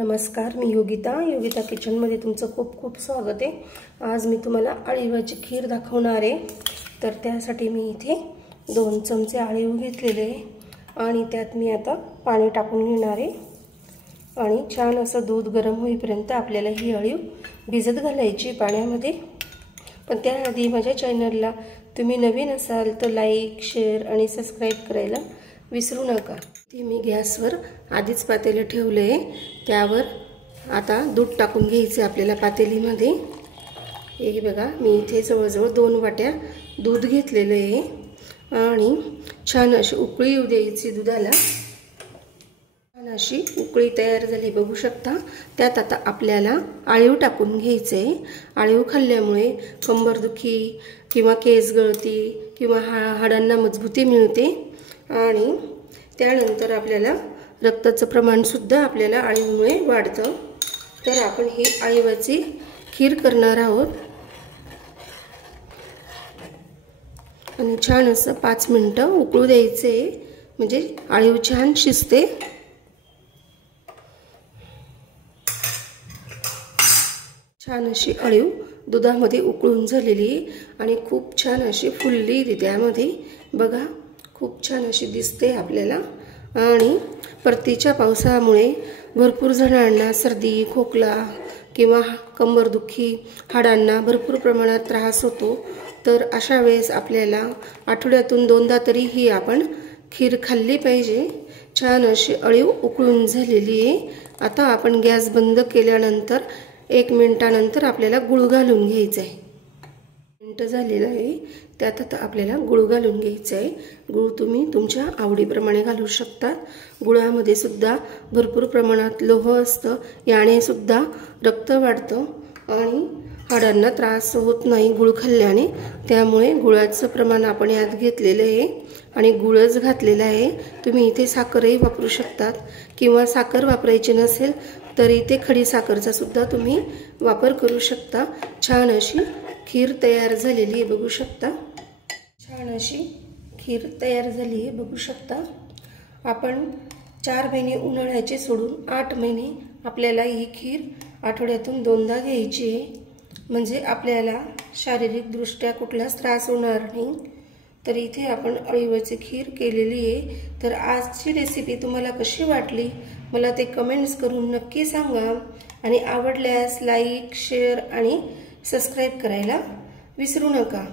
नमस्कार, मी योगिता किचनमध्ये तुमचं खूप खूप स्वागत आहे। आज मी तुम्हाला अळीवाची खीर दाखवणार आहे। तर त्यासाठी मी इथे 2 चमचे अळीव घेतलेले आहे आणि त्यात मी आता पाणी टाकून घेणार आहे आणि छान असं दूध गरम होईपर्यंत आपल्याला ही अळीव भिजत घालायची पाण्यामध्ये। पण त्याआधी माझ्या चॅनलला तुम्ही नवीन असाल तर लाईक, शेअर आणि सबस्क्राइब करायला विसरू नका। ती मी गॅसवर आधीच पातेले ठेवले, त्यावर आता दूध टाकून घ्यायचे आपल्याला पातेलीमध्ये। हे बघा, मी इथे जवळजवळ 2 वाट्या दूध घेतलेले आहे आणि छान अशी उकळी येऊ द्यायची दुधाला। छान अशी उकळी तयार झाली बघू शकता। त्यात आता आपल्याला अळीव टाकून घ्यायचे। अळीव खाल्ल्यामुळे कंबरदुखी किंवा केस गळती किंवा हाडांना मजबूती मिळते आणि त्यानंतर आपल्याला रक्ताचं प्रमाण सुद्धा आपल्याला अळीमुळे वाढतं। तर आपण ही अळीवाची खीर करणार आहोत आणि छान असं 5 मिनिटं उकळू द्यायचे, म्हणजे अळीव छान शिजते। छान अशी अळीव दुधामध्ये उकळून झालेली आणि खूप छान अशी फुलली त्यामध्ये बघा, खूप छान अशी दिसते आपल्याला। आणि परतीच्या पावसामुळे भरपूर जणांना सर्दी, खोकला किंवा कंबरदुखी, हाडांना भरपूर प्रमाणात त्रास होतो। तर अशा वेळेस आपल्याला आठवड्यातून 2दा तरी ही आपण खीर खाल्ली पाहिजे। छान अशी अळीव उकळून झालेली आहे। आता आपण गॅस बंद केल्यानंतर 1 मिनिटानंतर आपल्याला गुळ घालून घ्यायचा आहे। मिनिट झालेलं आहे, त्यात आता आपल्याला गुळ घालून घ्यायचा आहे। गुळ तुम्ही तुमच्या आवडीप्रमाणे घालू शकता। गुळामध्ये सुद्धा भरपूर प्रमाणात लोह असतं, याने सुद्धा रक्त वाढतं आणि हाडांना त्रास होत नाही गुळ खाल्ल्याने। त्यामुळे गुळाचं प्रमाण आपण यात घेतलेलं आहे आणि गुळच घातलेला आहे। तुम्ही इथे साखरही वापरू शकतात किंवा साखर वापरायची नसेल तरी इथे खडी साखरचा सुद्धा तुम्ही वापर करू शकता। छान अशी खीर तयार झालेली आहे बघू शकता। छान अशी खीर तयार झाली आहे बघू शकता। आपण 4 महिने उन्हाळ्याचे सोडून 8 महिने आपल्याला ही खीर आठवड्यातून 2दा घ्यायची आहे, म्हणजे आपल्याला शारीरिकदृष्ट्या कुठलाच त्रास होणार नाही। तर इथे आपण अळीवाची खीर केलेली आहे। तर आजची रेसिपी तुम्हाला कशी वाटली मला ते कमेंट्स करून नक्की सांगा आणि आवडल्यास लाईक, शेअर आणि सबस्क्राइब करायला विसरू नका।